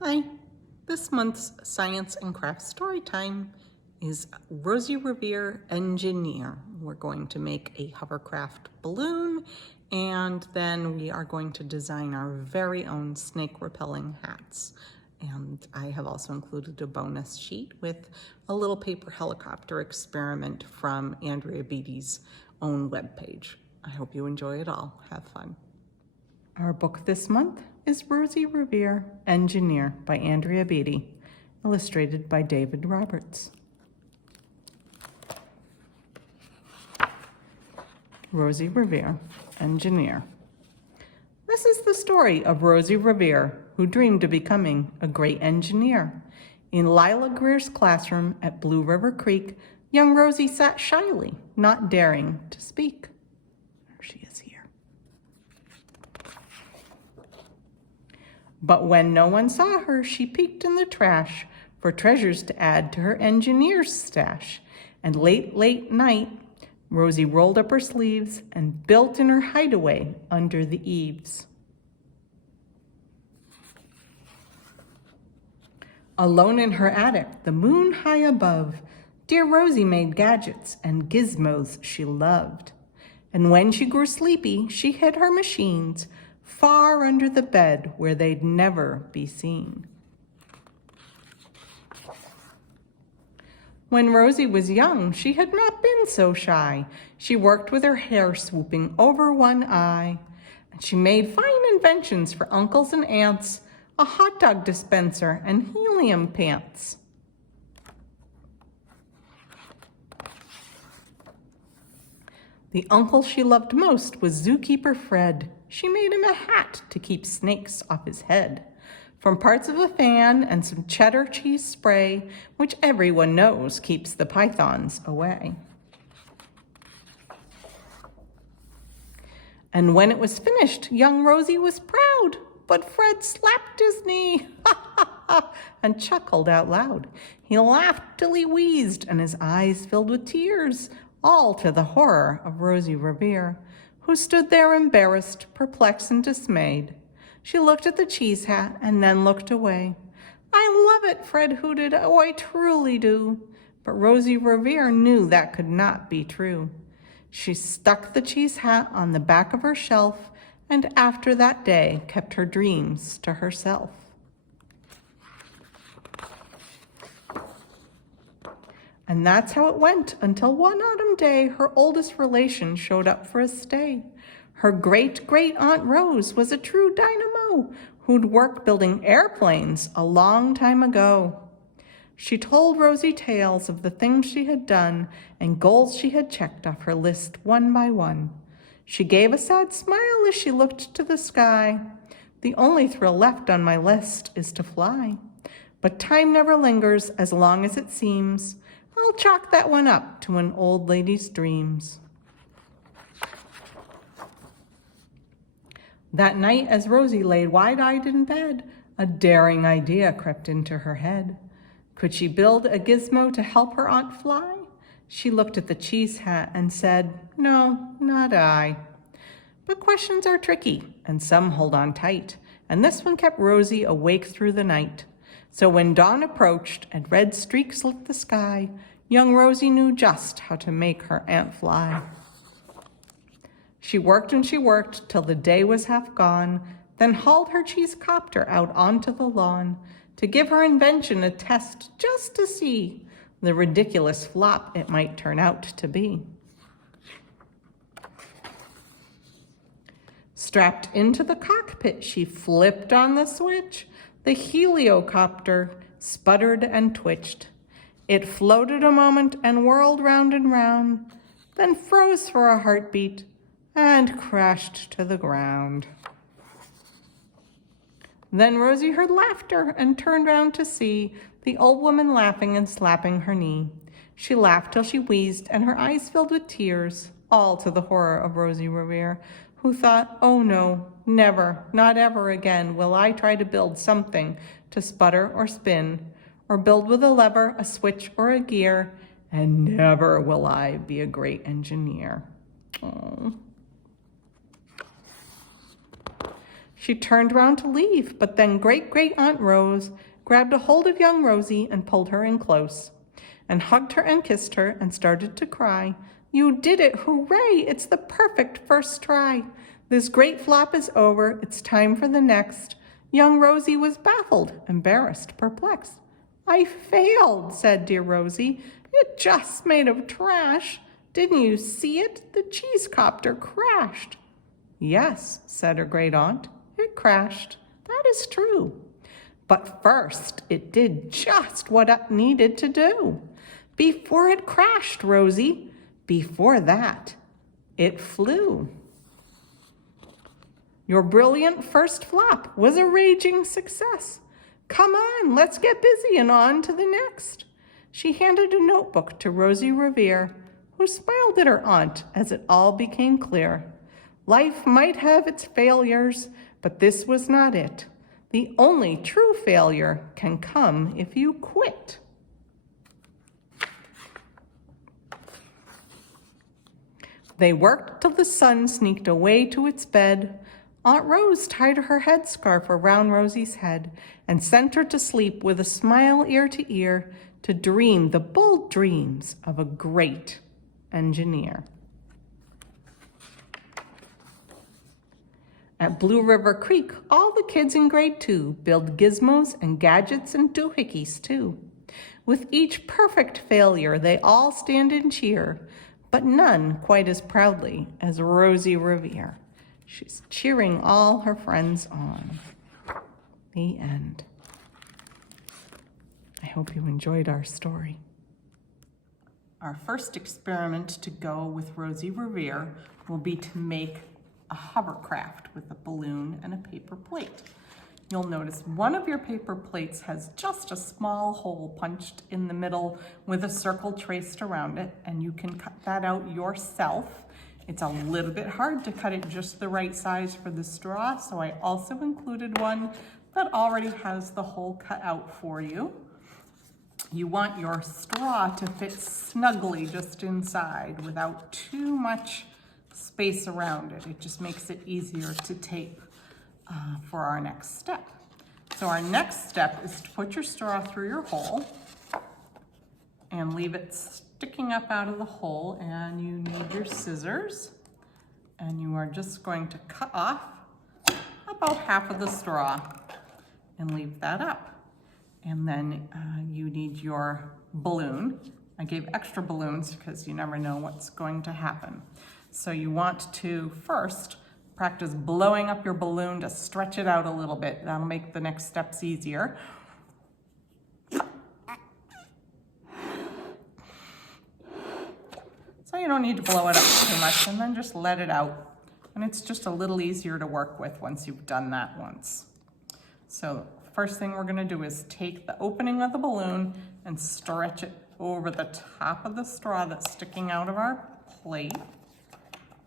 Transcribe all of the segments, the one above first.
Hi, this month's Science and Craft Storytime is Rosie Revere, Engineer. We're going to make a hovercraft balloon, and then we are going to design our very own snake repelling hats. And I have also included a bonus sheet with a little paper helicopter experiment from Andrea Beatty's own webpage. I hope you enjoy it all. Have fun. Our book this month is Rosie Revere, Engineer by Andrea Beatty, illustrated by David Roberts. Rosie Revere, Engineer. This is the story of Rosie Revere, who dreamed of becoming a great engineer. In Lila Greer's classroom at Blue River Creek, young Rosie sat shyly, not daring to speak. There she is here. But when no one saw her, she peeked in the trash for treasures to add to her engineer's stash. And late night, Rosie rolled up her sleeves and built in her hideaway under the eaves. Alone in her attic, the moon high above, dear Rosie made gadgets and gizmos she loved. And when she grew sleepy, she hid her machines far under the bed where they'd never be seen. When Rosie was young, she had not been so shy. She worked with her hair swooping over one eye. And she made fine inventions for uncles and aunts, a hot dog dispenser and helium pants. The uncle she loved most was zookeeper Fred. She made him a hat to keep snakes off his head. From parts of a fan and some cheddar cheese spray, which everyone knows keeps the pythons away. And when it was finished, young Rosie was proud, but Fred slapped his knee and chuckled out loud. He laughed till he wheezed and his eyes filled with tears, all to the horror of Rosie Revere, who stood there embarrassed, perplexed, and dismayed. She looked at the cheese hat and then looked away. "I love it," Fred hooted. "Oh, I truly do." But Rosie Revere knew that could not be true. She stuck the cheese hat on the back of her shelf and after that day kept her dreams to herself. And that's how it went until one autumn day her oldest relation showed up for a stay. Her great-great-aunt Rose was a true dynamo who'd worked building airplanes a long time ago. She told Rosie tales of the things she had done and goals she had checked off her list one by one. She gave a sad smile as she looked to the sky. "The only thrill left on my list is to fly. But time never lingers as long as it seems. I'll chalk that one up to an old lady's dreams." That night, as Rosie lay wide-eyed in bed, a daring idea crept into her head. Could she build a gizmo to help her aunt fly? She looked at the cheese hat and said, "No, not I." But questions are tricky, and some hold on tight, and this one kept Rosie awake through the night. So when dawn approached and red streaks lit the sky, young Rosie knew just how to make her aunt fly. She worked and she worked till the day was half gone, then hauled her cheese copter out onto the lawn to give her invention a test just to see the ridiculous flop it might turn out to be. Strapped into the cockpit, she flipped on the switch. The heliocopter sputtered and twitched. It floated a moment and whirled round and round, then froze for a heartbeat and crashed to the ground. Then Rosie heard laughter and turned round to see the old woman laughing and slapping her knee. She laughed till she wheezed and her eyes filled with tears, all to the horror of Rosie Revere, who thought, "Oh no, never, not ever again will I try to build something to sputter or spin, or build with a lever, a switch, or a gear, and never will I be a great engineer." Oh. She turned round to leave, but then Great-Great-Aunt Rose grabbed a hold of young Rosie and pulled her in close, and hugged her and kissed her and started to cry. "You did it! Hooray! It's the perfect first try. This great flop is over. It's time for the next." Young Rosie was baffled, embarrassed, perplexed. "I failed," said dear Rosie. "It just made of trash. Didn't you see it? The cheese copter crashed." "Yes," said her great aunt, "it crashed. That is true. But first, it did just what it needed to do. Before it crashed, Rosie, before that, it flew. Your brilliant first flop was a raging success. Come on, let's get busy and on to the next." She handed a notebook to Rosie Revere, who smiled at her aunt as it all became clear. Life might have its failures, but this was not it. The only true failure can come if you quit. They worked till the sun sneaked away to its bed. Aunt Rose tied her headscarf around Rosie's head and sent her to sleep with a smile ear to ear to dream the bold dreams of a great engineer. At Blue River Creek, all the kids in grade 2 build gizmos and gadgets and doohickeys too. With each perfect failure, they all stand and cheer, but none quite as proudly as Rosie Revere. She's cheering all her friends on. The end. I hope you enjoyed our story. Our first experiment to go with Rosie Revere will be to make a hovercraft with a balloon and a paper plate. You'll notice one of your paper plates has just a small hole punched in the middle with a circle traced around it, and you can cut that out yourself. It's a little bit hard to cut it just the right size for the straw, so I also included one that already has the hole cut out for you. You want your straw to fit snugly just inside without too much space around it. It just makes it easier to tape for our next step. So our next step is to put your straw through your hole and leave it sticking up out of the hole, and you need your scissors, and you are just going to cut off about half of the straw and leave that up. And then you need your balloon. I gave extra balloons because you never know what's going to happen. So you want to first practice blowing up your balloon to stretch it out a little bit. That'll make the next steps easier. So you don't need to blow it up too much, and then just let it out. And it's just a little easier to work with once you've done that once. So first thing we're gonna do is take the opening of the balloon and stretch it over the top of the straw that's sticking out of our plate,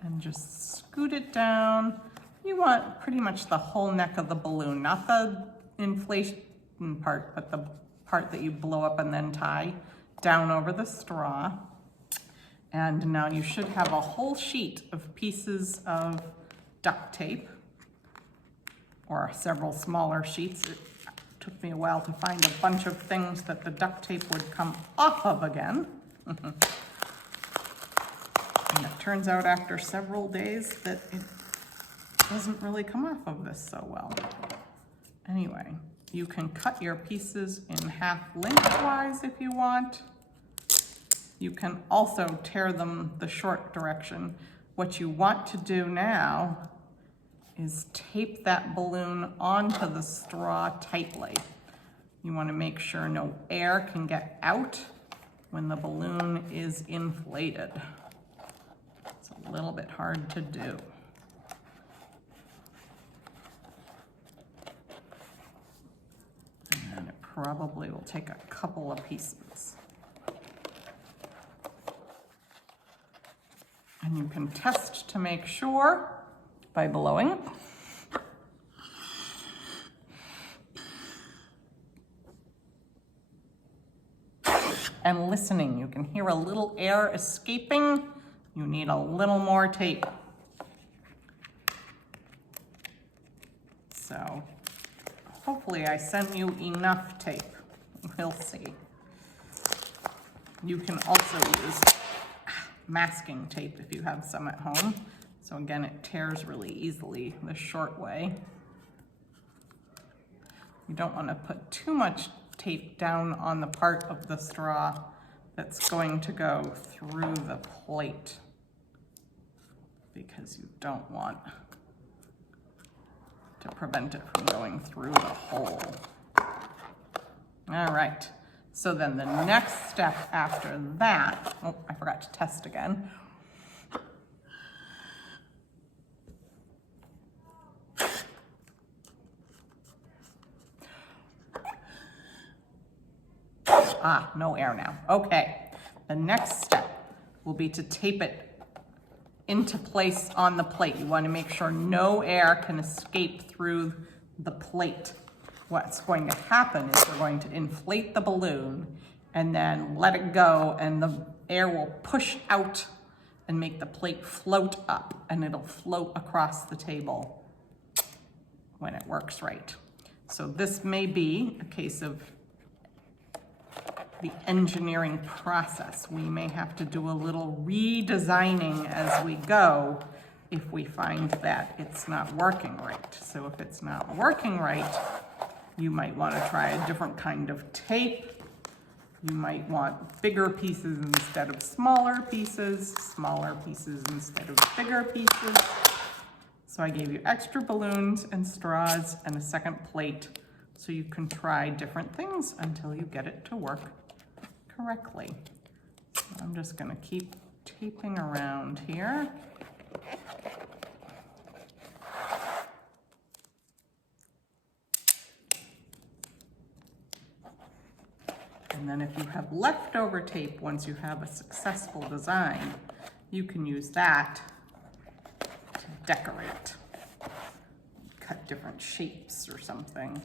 and just scoot it down. You want pretty much the whole neck of the balloon, not the inflation part, but the part that you blow up and then tie down over the straw. And now you should have a whole sheet of pieces of duct tape, or several smaller sheets. It took me a while to find a bunch of things that the duct tape would come off of again. And it turns out after several days that it doesn't really come off of this so well. Anyway, you can cut your pieces in half lengthwise if you want. You can also tear them the short direction. What you want to do now is tape that balloon onto the straw tightly. You want to make sure no air can get out when the balloon is inflated. It's a little bit hard to do. And it probably will take a couple of pieces. And you can test to make sure by blowing it. And listening. You can hear a little air escaping. You need a little more tape. So hopefully I sent you enough tape. We'll see. You can also use masking tape if you have some at home. So again, it tears really easily the short way. You don't want to put too much tape down on the part of the straw that's going to go through the plate, because you don't want to prevent it from going through the hole. All right, so then the next step after that, oh, I forgot to test again. Ah, no air now. Okay, the next step will be to tape it into place on the plate. You want to make sure no air can escape through the plate. What's going to happen is we're going to inflate the balloon and then let it go, and the air will push out and make the plate float up, and it'll float across the table when it works right. So this may be a case of the engineering process. We may have to do a little redesigning as we go if we find that it's not working right. So if it's not working right, you might want to try a different kind of tape. You might want bigger pieces instead of smaller pieces instead of bigger pieces. So I gave you extra balloons and straws and a second plate so you can try different things until you get it to work correctly. So I'm just going to keep taping around here. And then if you have leftover tape, once you have a successful design, you can use that to decorate. Cut different shapes or something.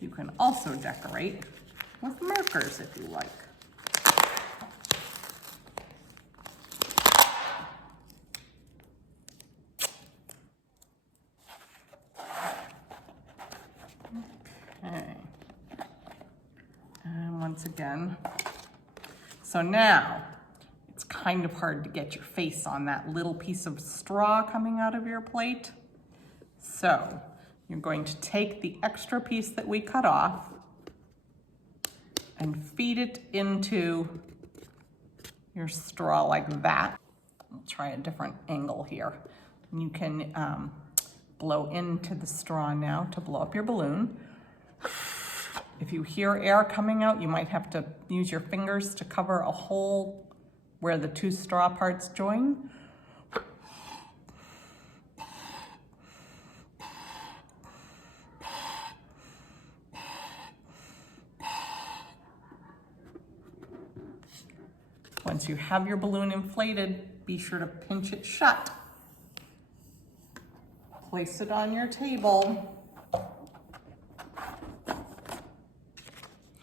You can also decorate with markers if you like. Okay. And once again, so now it's kind of hard to get your face on that little piece of straw coming out of your plate. So you're going to take the extra piece that we cut off and feed it into your straw like that. I'll try a different angle here. And you can blow into the straw now to blow up your balloon. If you hear air coming out, you might have to use your fingers to cover a hole where the two straw parts join. Once you have your balloon inflated, be sure to pinch it shut. Place it on your table.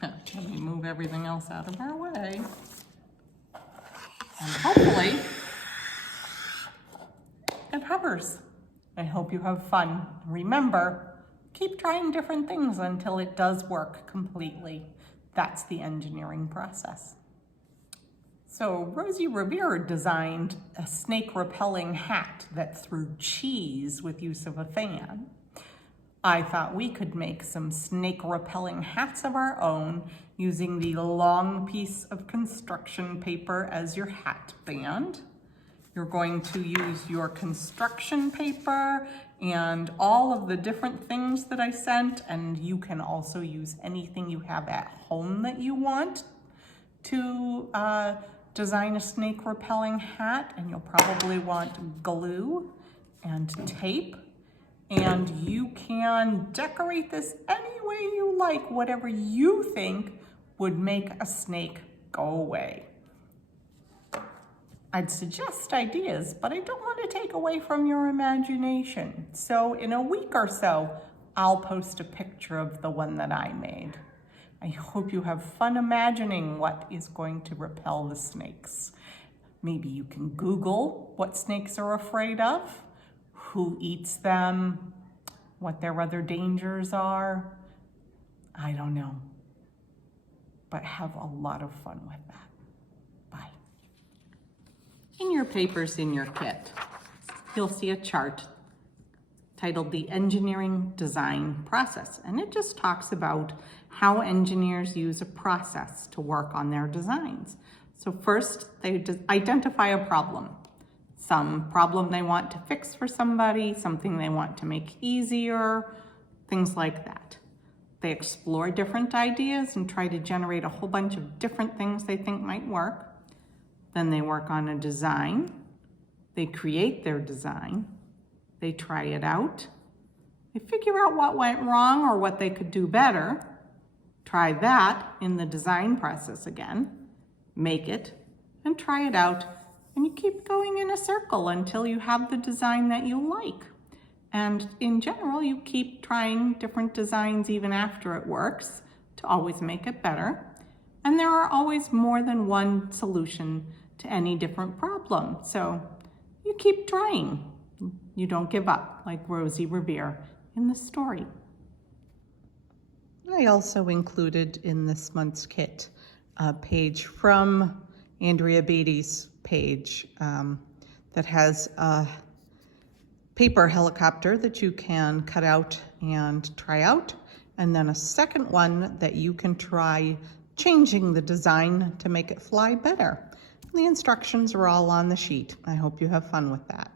Let me move everything else out of our way. And hopefully, it hovers. I hope you have fun. Remember, keep trying different things until it does work completely. That's the engineering process. So Rosie Revere designed a snake-repelling hat that threw cheese with use of a fan. I thought we could make some snake-repelling hats of our own using the long piece of construction paper as your hat band. You're going to use your construction paper and all of the different things that I sent, and you can also use anything you have at home that you want to design a snake-repelling hat. And you'll probably want glue and tape. And you can decorate this any way you like, whatever you think would make a snake go away. I'd suggest ideas, but I don't want to take away from your imagination. So in a week or so, I'll post a picture of the one that I made. I hope you have fun imagining what is going to repel the snakes. Maybe you can Google what snakes are afraid of, who eats them, what their other dangers are. I don't know. But have a lot of fun with that. Bye. In your papers in your kit, you'll see a chart titled The Engineering Design Process. And it just talks about how engineers use a process to work on their designs. So first, they identify a problem. Some problem they want to fix for somebody, something they want to make easier, things like that. They explore different ideas and try to generate a whole bunch of different things they think might work. Then they work on a design. They create their design. They try it out. They figure out what went wrong or what they could do better. Try that in the design process again. Make it and try it out. And you keep going in a circle until you have the design that you like. And in general, you keep trying different designs even after it works to always make it better. And there are always more than one solution to any different problem. So you keep trying. You don't give up, like Rosie Revere in the story. I also included in this month's kit a page from Andrea Beatty's page that has a paper helicopter that you can cut out and try out, and then a second one that you can try changing the design to make it fly better. The instructions are all on the sheet. I hope you have fun with that.